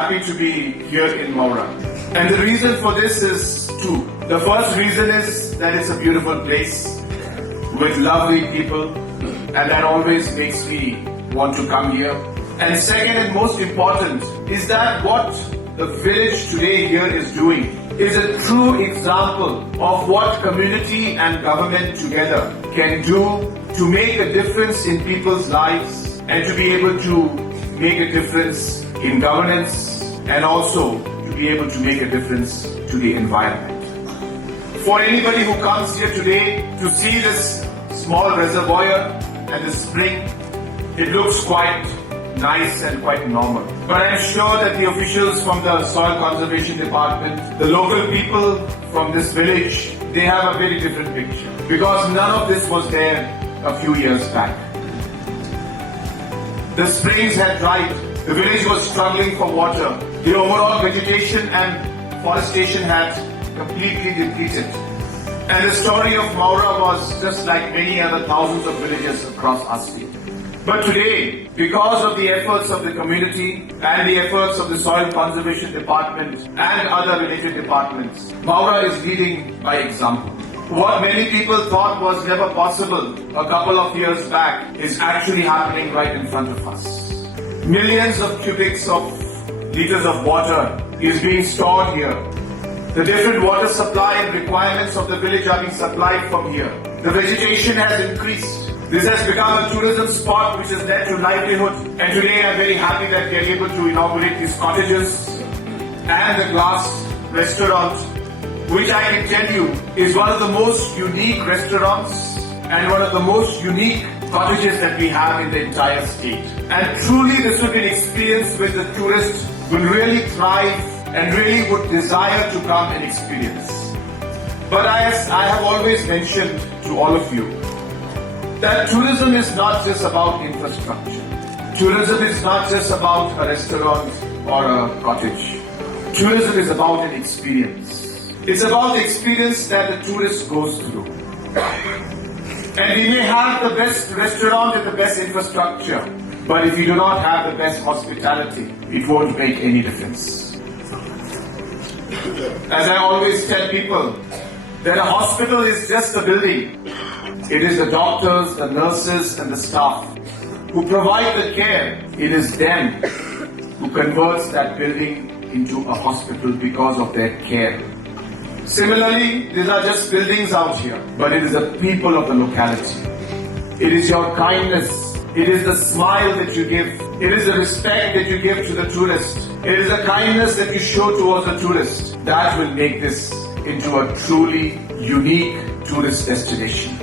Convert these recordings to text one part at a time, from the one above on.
happy to be here in Mawrah. And the reason for this is two. The first reason is that it's a beautiful place with lovely people, and that always makes me want to come here. And second and most important is that what the village today here is doing is a true example of what community and government together can do to make a difference in people's lives and to be able to make a difference in governance and also to be able to make a difference to the environment. For anybody who comes here today to see this small reservoir and the spring, it looks quite nice and quite normal. But I'm sure that the officials from the Soil Conservation Department, the local people from this village, they have a very different picture. Because none of this was there a few years back. The springs had dried, the village was struggling for water, the overall vegetation and forestation had completely depleted. And the story of Mawrah was just like many other thousands of villages across our state. But today, because of the efforts of the community and the efforts of the Soil Conservation Department and other related departments, Mawrah is leading by example. What many people thought was never possible a couple of years back is actually happening right in front of us. Millions of cubics of liters of water is being stored here. The different water supply and requirements of the village are being supplied from here. The vegetation has increased. This has become a tourism spot which has led to livelihood. And today I'm very happy that we are able to inaugurate these cottages and the glass restaurant, which I can tell you is one of the most unique restaurants and one of the most unique cottages that we have in the entire state. And truly this would be an experience which the tourists will really thrive and really would desire to come and experience. But as I have always mentioned to all of you, that tourism is not just about infrastructure. Tourism is not just about a restaurant or a cottage. Tourism is about an experience. It's about the experience that the tourist goes through. And we may have the best restaurant and the best infrastructure, but if you do not have the best hospitality, it won't make any difference. As I always tell people, that a hospital is just a building. It is the doctors, the nurses and the staff who provide the care. It is them who converts that building into a hospital because of their care. Similarly, these are just buildings out here, but it is the people of the locality. It is your kindness. It is the smile that you give. It is the respect that you give to the tourist. It is the kindness that you show towards the tourist. That will make this into a truly unique tourist destination.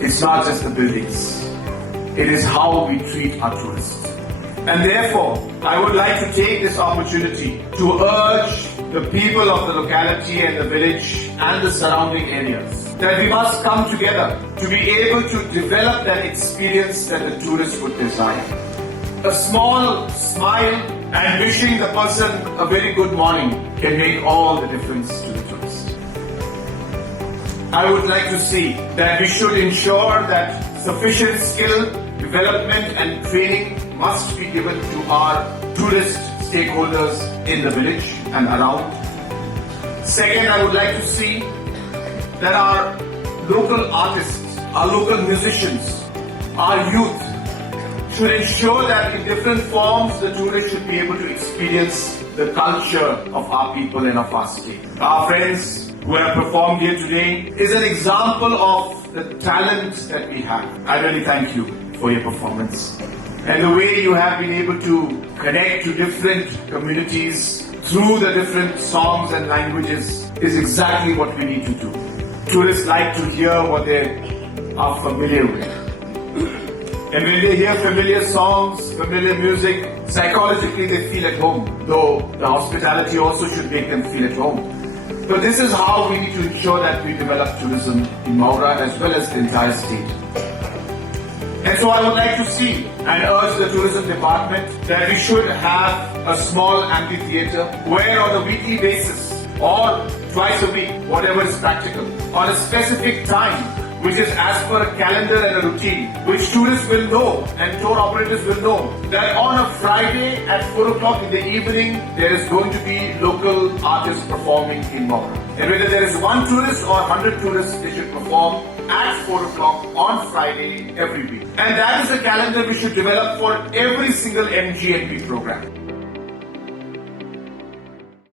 It's not just the buildings. It is how we treat our tourists. And therefore, I would like to take this opportunity to urge the people of the locality and the village and the surrounding areas that we must come together to be able to develop that experience that the tourist would desire. A small smile and wishing the person a very good morning can make all the difference to the tourist. I would like to see that we should ensure that sufficient skill, development and training must be given to our tourist stakeholders in the village and around. Second, I would like to see that our local artists, our local musicians, our youth should ensure that in different forms the tourist should be able to experience the culture of our people and of our state. Our friends who have performed here today is an example of the talent that we have. I really thank you for your performance. And the way you have been able to connect to different communities through the different songs and languages is exactly what we need to do. Tourists like to hear what they are familiar with. And when they hear familiar songs, familiar music, psychologically they feel at home, though the hospitality also should make them feel at home. But this is how we need to ensure that we develop tourism in Mawrah as well as the entire state. And so I would like to see and urge the tourism department that we should have a small amphitheater where on a weekly basis or twice a week, whatever is practical, on a specific time, which is as per a calendar and a routine, which tourists will know and tour operators will know that on a Friday at 4 o'clock in the evening, there is going to be local artists performing in Mawrah. And whether there is one tourist or 100 tourists, they should perform at 4 o'clock on Friday every week. And that is a calendar we should develop for every single MGNP program.